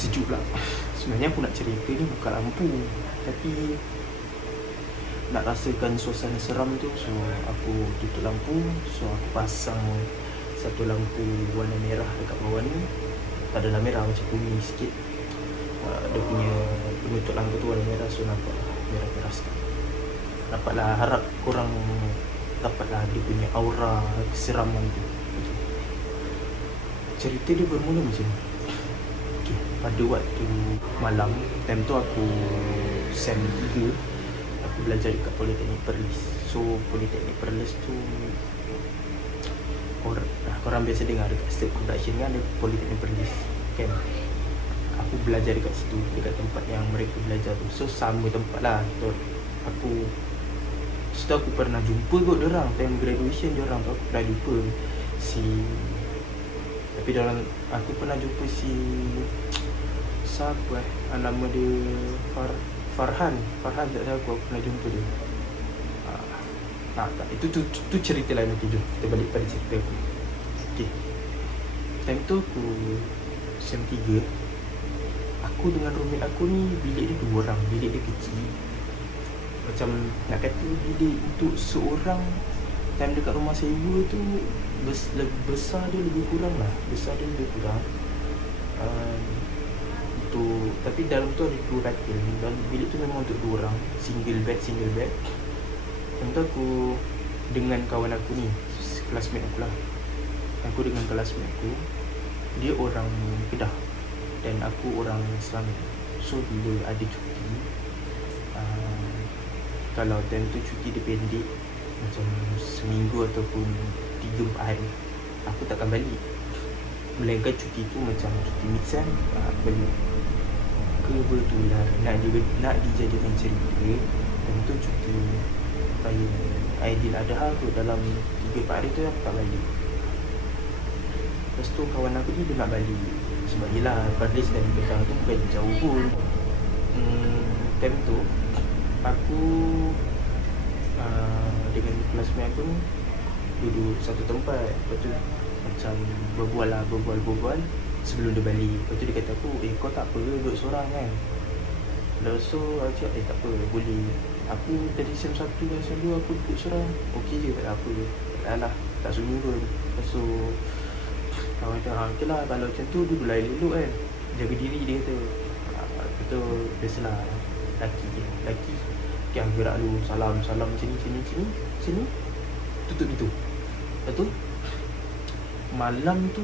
sejuk pula. Sebenarnya aku nak cerita ni buka lampu, tapi nak rasakan suasana seram tu, so aku tutup lampu. So aku pasang satu lampu warna merah dekat bawah ni. Tak adalah merah, macam kuning sikit. Dia punya penutup lampu tu warna merah, so nampak merah-merah sikit. Dapatlah, harap korang dapatlah dia punya aura keseraman tu. Cerita dia bermula macam ni. Pada waktu malam, time tu aku SEM 3, aku belajar dekat Politeknik Perlis. So Politeknik Perlis tu korang biasa dengar dekat State Production kan, ada Politeknik Perlis kan. Aku belajar dekat situ, dekat tempat yang mereka belajar tu. So sama tempat lah. So aku pernah jumpa kot diorang time graduation. Diorang tu aku pernah jumpa aku pernah jumpa siapa nama dia, Farhan tak tahu, aku pernah jumpa dia. Tak, itu cerita lain. Nanti jom kita balik pada cerita aku. Okay, time tu aku SEM 3. Aku dengan roommate aku ni, bilik dia 2 orang. Bilik dia kecil, macam nak kata bilik untuk seorang. Time dekat rumah sewa tu besar dia lebih kurang. Tapi dalam tu ada 2 katil. Dan bilik tu memang untuk 2 orang, single bed. Time tu aku dengan kawan aku ni, classmate aku lah. Aku dengan classmate aku, dia orang Kedah dan aku orang Selangor. So bila ada cuti, kalau time tu cuti dia pendek, macam seminggu ataupun 3-4 hari, aku takkan balik. Melainkan cuti tu macam cuti mid-sem, balik. Kebetulan nak dijadikan cerita, time tu cuti raya Aidiladha tu, dalam 3-4 hari tu aku tak balik. Lepas tu kawan aku ni dia nak balik, sebab yelah Perlis dan Kedah tu bukan jauh pun. Time tu aku dengan classmate aku ni duduk satu tempat. Lepas tu macam berbual sebelum dia balik. Lepas tu dia kata aku, kau tak apa ke duduk seorang kan? Lepas tu aku cakap, tak apa, boleh. Aku dari SEM 1 dan SEM 2 aku duduk seorang, okey je, tak ada apa. Tak lah, tak sunyi pun. Lepas tu kawan kata, okey lah, kalau macam tu duduklah elok kan, jaga diri, dia kata. Lepas tu biasalah lelaki okay, gerak dulu, salam sini, tutup pintu. Lepas tu malam tu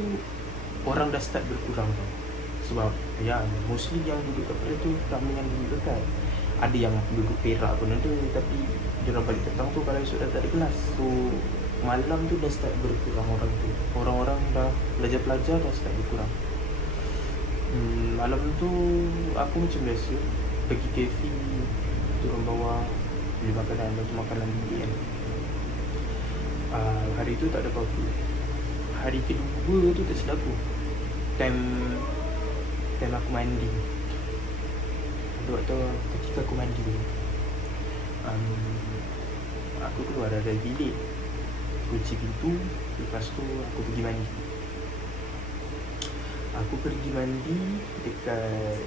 orang dah start berkurang tau. Sebab ya mostly yang duduk kat Perlis tu ramai yang duduk dekat. Ada yang duduk Perak pun ada, tapi diorang balik petang tu kalau esok dah tak ada kelas. So malam tu dah start berkurang orang tu. Orang-orang dah pelajar-pelajar dah start berkurang. Malam tu aku macam biasa pergi kafe, turun bawah, beli makanan, bantu makanan bilik kan. Hari tu tak ada apa-apa. Hari kedua tu tak silap aku, time aku mandi. Ada waktu ketika aku mandi, aku keluar dari bilik, kunci pintu. Lepas tu aku pergi mandi. Aku pergi mandi dekat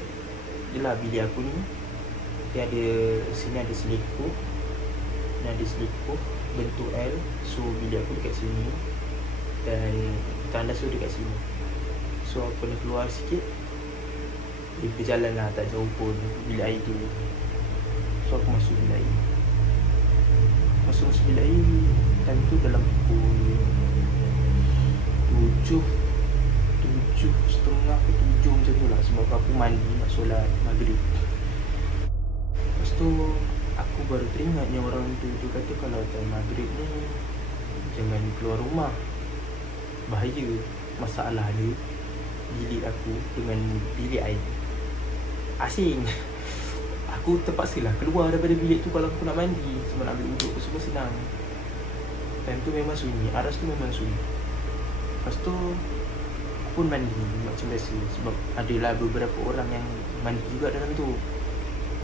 yelah bilik aku ni. Dia ada sini, ada selipuk bentuk L. So bilik aku dekat sini dan tandas tu dekat sini. So aku nak keluar sikit, dia berjalan lah, tak jauh pun bilik air tu. So aku masuk bilik air. Masuk bilik air, time tu dalam pukul 7:30 ke 7 macam tu lah. Sebab aku mandi nak solat maghrib. Lepas tu aku baru teringatnya orang tu kata kalau time maghrib ni jangan keluar rumah, bahaya. Masalah dia, bilik aku dengan bilik air asing. Aku terpaksalah keluar daripada bilik tu kalau aku nak mandi, sebab nak ambil uduk tu semua senang. Time tu memang sunyi, aras tu memang sunyi. Lepas tu aku pun mandi macam biasa, sebab adalah beberapa orang yang mandi juga dalam tu.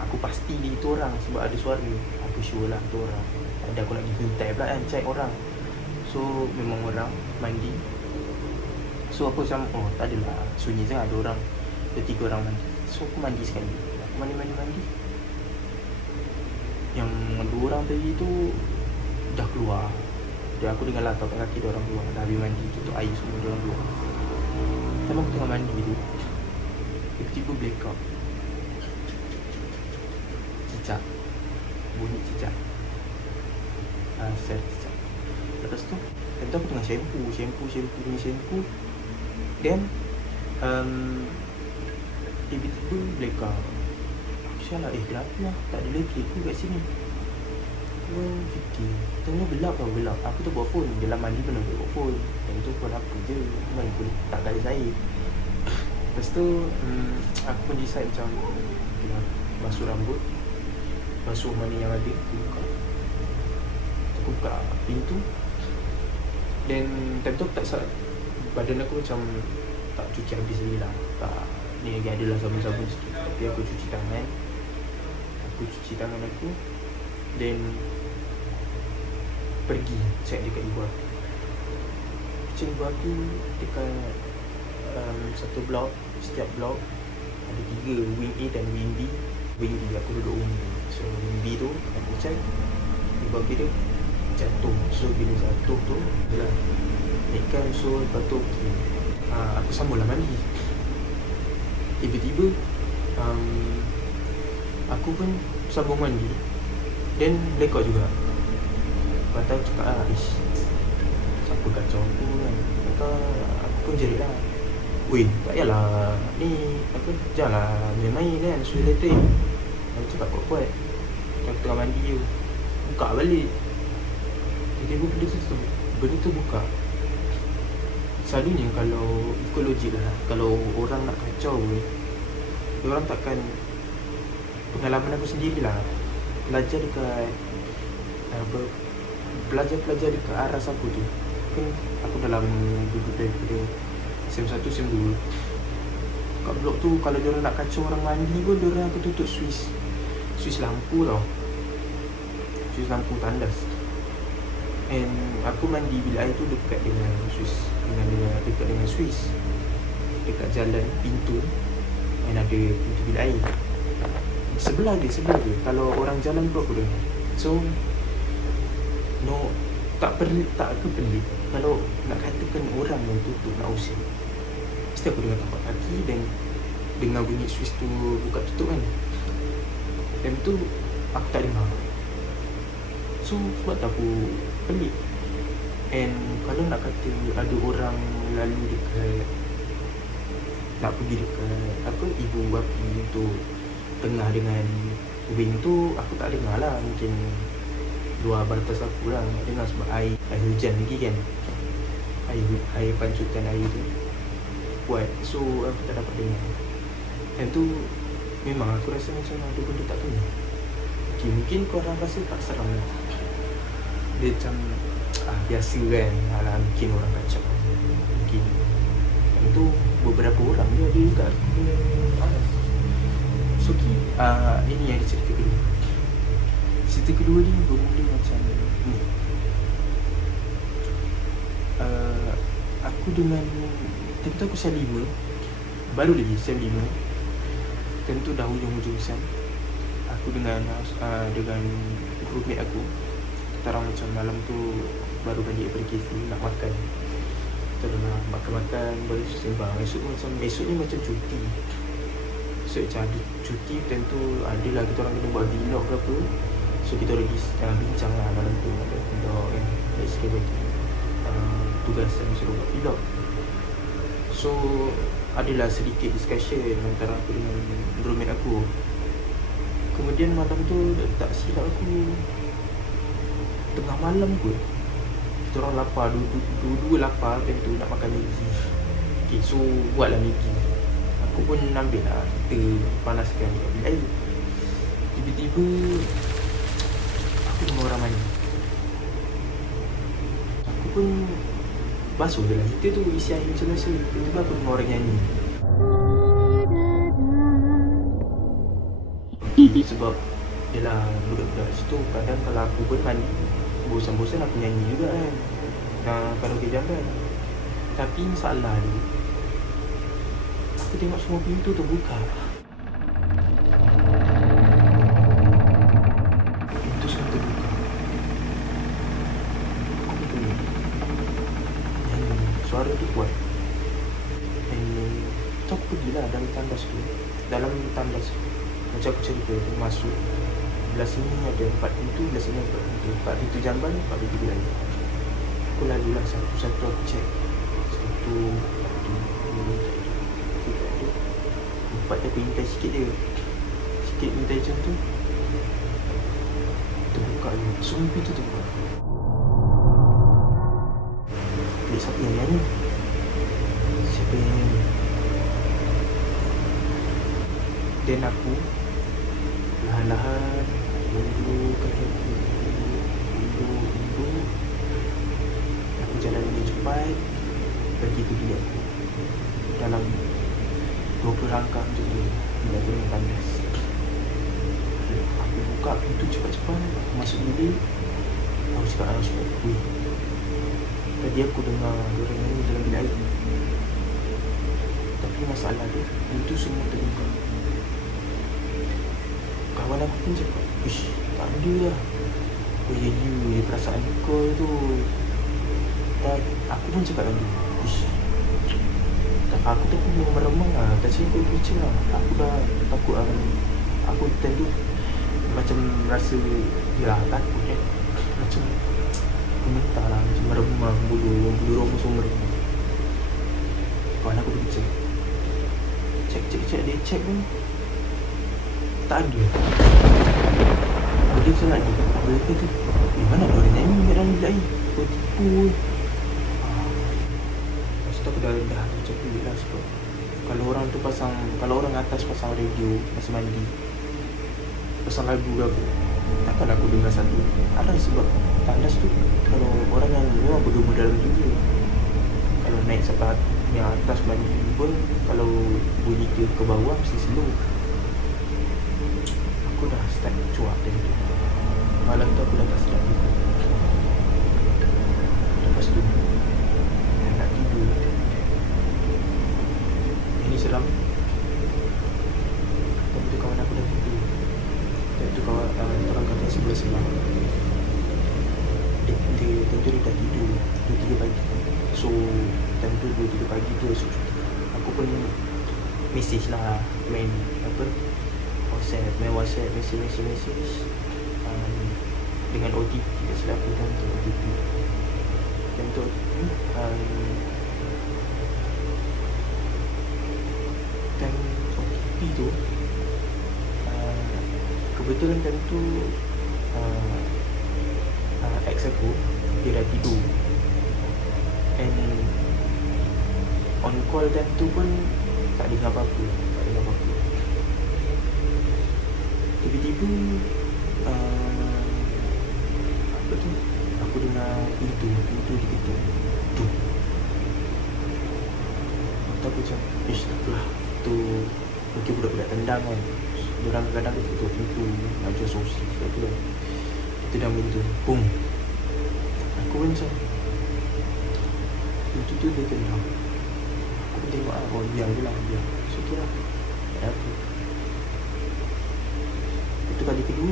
Aku pasti dia itu orang sebab ada suara. Aku sure lah tu orang. Ada aku nak pergi hintai pula kan, check orang. So memang orang mandi. So aku macam, oh tak adalah sunyi sangat, ada orang. Ada 3 orang mandi. So aku mandi sekali. Aku mandi. Yang 2 orang tadi tu dah keluar. Dan aku dengar lah tapak kaki dia orang keluar. Dah habis mandi, tutup air semua dia orang keluar. Time aku tengah mandi tu, tiba-tiba blackout. Cicak. Bunyi cicak. Sel cicak. Lepas tu, time tu aku tengah shampoo. Then tiba-tiba blackout. Aku salah, kenapa lah? Tak ada lagi aku kat sini. Aku fikir, tengok gelap. Aku tu bawa phone. Dalam mandi pun aku bawa phone. Yang tu phone aku je. Main pun tak garis air. Lepas tu aku pun decide macam kena basuh rambut, basuh mana yang ada. Aku buka pintu. Dan time tu aku tak salah, badan aku macam tak cuci habis lagi lah. Tak, ni lagi adalah sabun-sabun sikit. Tapi aku cuci tangan aku. Dan pergi check dekat ibu aku. Check ibu aku dekat satu blok. Setiap blok ada 3, wing A dan wing B. Wing B, aku duduk wing B. So wing B tu aku check, ibu aku dia jatuh. So bila jatuh tu dia naikkan. So lepas tu aku sambunglah mandi. Tiba-tiba aku pun sambung mandi. Dan blackout juga. Lepas tu aku cakap siapa kacau aku kan. Lepas tu aku pun jerit lah, weh, tak payahlah ni janganlah main-main kan, suruh letek. Aku cakap kuat-kuat. Aku tengah mandi je, buka balik. Tiba-tiba benda tu buka. Selalunya kalau ikut logik lah, kalau orang nak kacau pun, diorang takkan, pengalaman aku sendirilah, pelajar dekat aras aku tu kan, aku dah lama duduk daripada SEM 1, SEM 2. Kat blok tu kalau diorang nak kacau orang mandi pun, diorang akan tutup Swiss lampu tau, Swiss lampu tandas. And aku mandi bilik air tu dekat dengan Swiss, dekat dengan Swiss, dekat jalan pintu. And ada pintu bilik air sebelah dia. Kalau orang jalan tu aku dengar. So tak pelik kalau nak katakan orang yang tutup nak usir. Mesti aku dengar tapak kaki dan dengar bunyi Swiss tu buka tutup kan. Time tu aku tak dengar. So sebab tu aku pelik. And kalau nak kata ada orang lalu dekat, nak pergi dekat ibu api tu tengah dengan wing tu, aku tak dengar lah. Mungkin luar batas aku lah, nak dengar sebab air hujan lagi kan. Air pancutan air tu kuat. So aku tak dapat dengar. Dan tu memang aku rasa macam ada benda tak kena. Okay, mungkin korang rasa tak seram lah. Dia macam biasa kan. Alah, mungkin orang kacau. Mungkin. Yang tu beberapa orang dia ada juga alas. So ini yang cerita kedua. Cerita kedua ni bermula macam ni. Aku dengan tentu aku SEM 5, baru lagi SEM 5. Tentu dah hujung-hujung SEM. Aku dengan roommate aku, kita orang macam malam tu baru balik daripada cafe nak makan. Kita dah makan-makan, baru sembang. Esoknya macam cuti. So macam ada cuti, tentu adalah kita orang kena buat vlog ke apa. So kita orang bincang lah malam tu, ada vlog kan, schedule tugas yang suruh buat vlog. So adalah sedikit discussion antara aku dengan roommate aku. Kemudian malam tu tak silap aku, tengah malam kot, kita orang lapar, dua-dua lapar. Tentu nak makan Maggi. Okay, so buatlah Maggi. Aku pun ambil lah, kita panaskan bilik air. Tiba-tiba aku dengar orang mandi. Aku pun basuh je lah kita tu, isi air macam biasa. Tiba-tiba aku dengar orang nyanyi. Sebab yelah, budak-budak situ kadang kalau aku pun mandi, bosan-bosan aku nyanyi juga kan, karaoke jamban. Tapi masalah dia, Aku tengok semua pintu terbuka. Pintu semua terbuka. Aku tengok. Dan suara tu kuat. Dan tu aku pergilah dalam tandas tu. Dalam tandas macam aku cerita tu, masuk belah sini ada 4 pintu, belah sini ada 4 pintu. 4 pintu jamban, 4 pintu bilang. Aku lalulah satu-satu aku cek. Satu, dua, tiga, ada 4 tapi intai sikit dia. Sikit intai macam tu. Terbuka je. Semua pintu terbuka. Siapa yang nyanyi? Siapa yang nyanyi? Dan aku perlahan-lahan undurkan kaki, undur. Aku jalan dengan cepat pergi ke bilik aku. Dalam 20 langkah macam tu, bilik aku dengan tandas. Aku buka pintu cepat-cepat, aku masuk bilik. Aku cakap dengan suami aku, tadi aku dengar diorang nyanyi dalam bilik air. Tapi masalah dia, pintu semua terbuka. Kawan aku pun cakap, ish, tak ada lah. Oh ya you, perasaan kau tu. Dan aku pun cakap dengan dia, ish, aku tu pun meremang lah. Tak cakap kau bicara lah. Aku dah takut lah. Aku tentu macam rasa, yalah takut kan. Macam gemetar lah, macam meremang, bulu roma semua meremang. Kawan aku pergi cek, dia cek pun tak ada. Dia sangat dia. Dia kata, mana ada orang nyanyi kat dalam bilik air? Kau tipu. Lepas tu aku dah macam pelik lah sebab kalau orang atas pasang radio masa mandi, pasang lagu ke apa, takkan aku dengar satu. Ada sebab tandas tu kalau orang yang memang bergema dalam tu, kalau naik sampai yang atas mandi pun, kalau bunyi ke bawah mesti slow. Aku dah start cuak dari tu. Malam tu aku dah tak sedap juga. Lepas tu nak tidur. Ini seram. Tapi tu kawan aku dah tidur. Dan tu kawan orang kata sebelah-sebelah. Dia tentu dia dah tidur 2-3 pagi. So tentu 2-3 pagi tu esok aku pun message lah, main WhatsApp, message dengan OTP. Tak silap aku kan tu OTP. Dan tu dan OTP tu kebetulan tentu ex aku dia dah tidur. And on call tentu pun tak dengar apa-apa. Tiba-tiba apa tu, aku dengar pintu diketuk. Tuh. Aku macam, taklah. Tu mungkin budak-budak tendang kan. Diorang kadang-kadang tutup pintu nak jual sosis kat tu kan. Kita dah pintu, boom. Aku pun macam, pintu tu dia tendang. Aku pun tengok lah, oh biar je lah. So tu lah, tak ada apa. Itu kali kedua,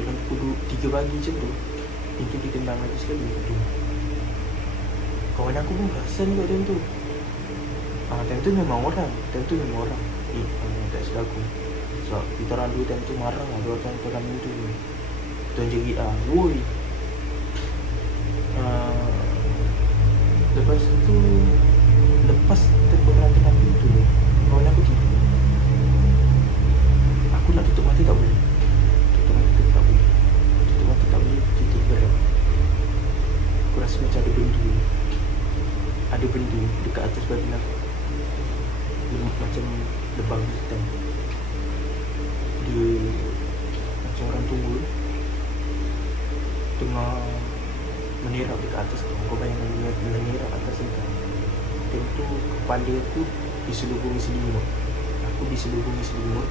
dalam pukul 3 pagi macam tu, pintu ditendang lagi sekali. Kawan aku pun perasan juga time tu. Time tu memang orang. Tak silap aku. Sebab kita orang dulu time tu marah lah. Dua orang pintu tu. Tuan jerit lah, woi. Lepas tu, lepas orang tendang pintu tu, kawan aku tidur. Aku nak tutup mata tak boleh. Titik berat. Aku rasa macam ada benda dekat atas badan aku. Dia macam lebam hitam. Dia macam orang tua tengah menerap dekat atas tu. Kau bayangkan menerap atas ni kan. Tentu kepala aku diselubungi selimut. Aku diselubungi selimut.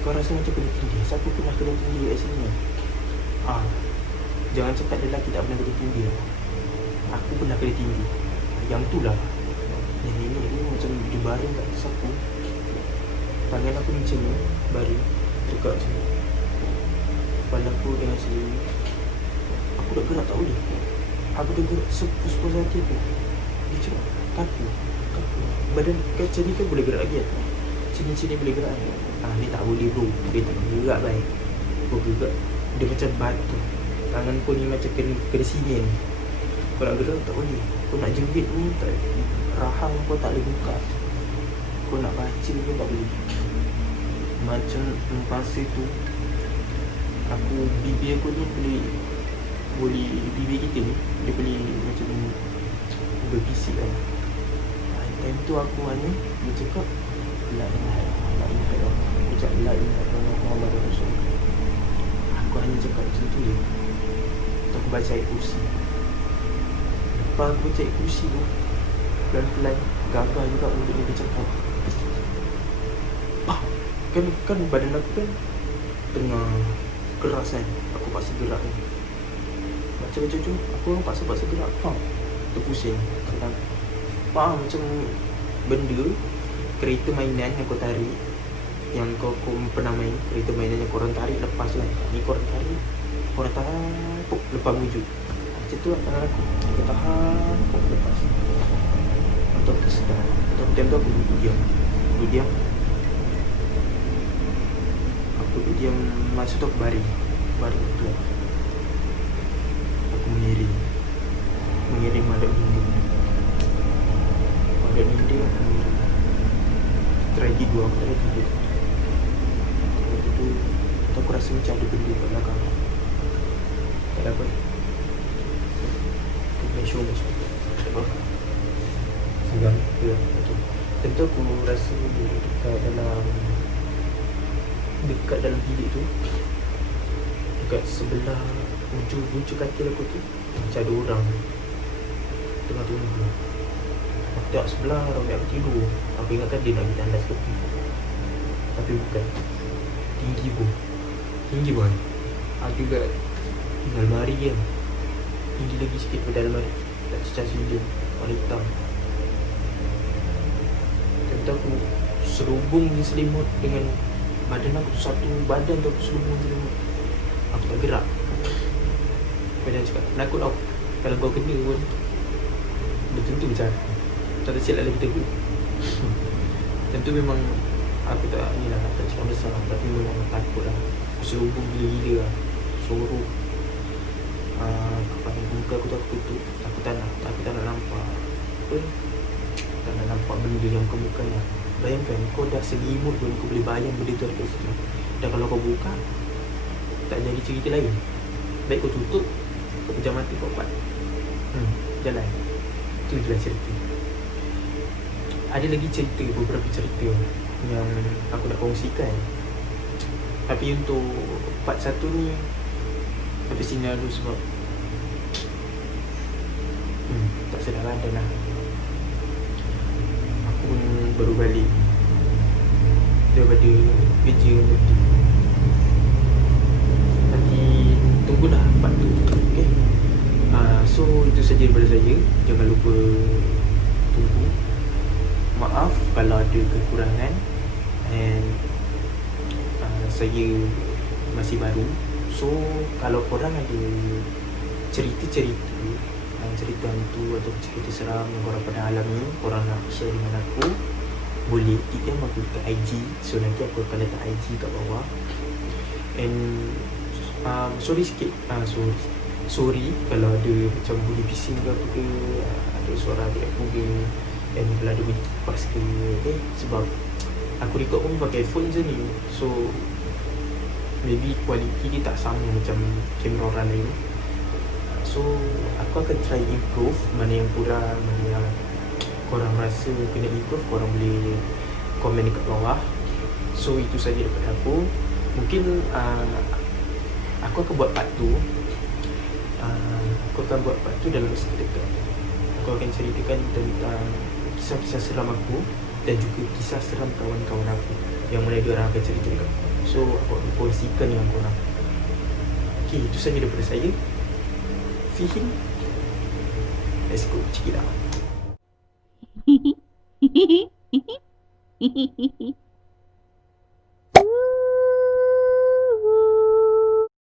Kau rasa macam kena tindih. Siapa pernah kena tindih kat sini? Jangan cakap lelaki tak pernah kena tindih. Aku pernah kena tindih. Yang tu lah Yang nenek ni macam dibaring kat atas aku. Tangan aku macam ni, baring dekat sini. Kepala aku dengan selimut. Aku dah gerak tak boleh. Aku dah gerak sepuas-puas hati aku. Dia cakap, kaku. Badan macam ni kan boleh gerak lagi kan? Sini boleh gerak kan? Ni tak boleh bro. Dia tak gerak baik. Aku gerak. Dia macam batu. Tangan kau ni macam kena sinin. Kau nak gerak tak boleh. Kau nak jerit pun tak. Rahang kau tak boleh buka. Kau nak baca pun tak boleh. Macam masa tu aku, bibir aku ni boleh bibir kita ni dia boleh macam berbisik kan. Time tu aku dia cakap la ilaha illallah. Aku cakap la ilaha illallah Muhammadur Rasulullah. Aku hanya cakap macam tu je. Aku baca ayat kursi. Lepas aku baca ayat kursi tu, pelan-pelan gagah juga mulut dia cakap. Kan badan aku kan tengah keras kan. Aku paksa gerak kan. Macam-macam tu aku orang paksa gerak. Terpusing. Macam benda kereta mainan yang kau tarik, yang kau pernah main kereta mainan yang korang tarik lepas tu kan. Ni korang tarik, korang tahan lepas wujud. Macam tu lah tangan aku. Aku tahan lepas. Untuk aku tersedar. Untuk time tu aku duduk diam. Aku duduk diam. Masa tu aku baring tu. Aku mengiring madap minda. Aku mengiring. Try tidur. Lepas tu aku rasa macam ada benda kat belakang. Tak ada apa. Aku punya show macam tak apa. Segang. Tentu aku rasa dekat dalam bilik tu, dekat sebelah ujung katil aku tu macam ada orang tengah tunggu. Aku tengok sebelah, Rafiq aku tidur. Aku ingatkan dia nak pergi tandas tepi, tapi bukan. Tinggi pun. Aku juga tinggal almari je. Tinggi lagi sikit pada almari. Tak cecah sini warna hitam. Tentu aku serubung di selimut dengan badan aku, satu badan tu aku serubung di selimut. Aku tak gerak. Kau jangan cakap penakut tau. Kalau kau kena pun betul-betul macam tak ada silap lagi tegur. Tentu memang aku tak cakap besar lah, tapi memang takut lah. Aku serubung gila-gila lah. Sorok kepala muka aku tu aku tutup. Aku tak nak nampak apa, tak nak nampak benda yang kau buka lah. Bayangkan kau dah selimut pun kau boleh bayang benda tu ada kat situ. Dan kalau kau buka, tak jadi cerita lain. Baik kau tutup, kau pejam mata kau kuat. Jalan. Itu je lah cerita. Ada lagi cerita, beberapa cerita yang aku nak kongsikan. Tapi untuk part 1 ni sampai sini dulu sebab tak sedar badan lah. Aku pun baru balik daripada kerja tu. Nanti tunggulah part tu. Okay. So itu saja daripada saya. Jangan lupa tunggu. Maaf kalau ada kekurangan. And saya masih baru. So kalau korang ada cerita-cerita hantu atau cerita seram yang korang pernah alami, korang nak share dengan aku, boleh DM aku dekat IG. So nanti aku akan letak IG kat bawah. And sorry sikit, sorry kalau ada macam bunyi bising ke apa ke, ada suara adik aku ke, dan kalau ada bunyi kipas ke, okay? Sebab aku record pun pakai phone je ni. So maybe kualiti dia tak sama macam kamera orang lain. So aku akan try improve. Mana yang kurang, mana yang korang rasa kena improve, korang boleh komen dekat bawah. So itu saja daripada aku. Mungkin aku akan buat part 2. Aku akan buat part 2 dalam masa dekat. Aku akan ceritakan tentang kisah-kisah seram aku dan juga kisah seram kawan-kawan aku yang mana dia orang akan cerita dekat aku. So aku akan kongsikan dengan korang. Okay, itu saja daripada saya. Fihim. Let's go check it out.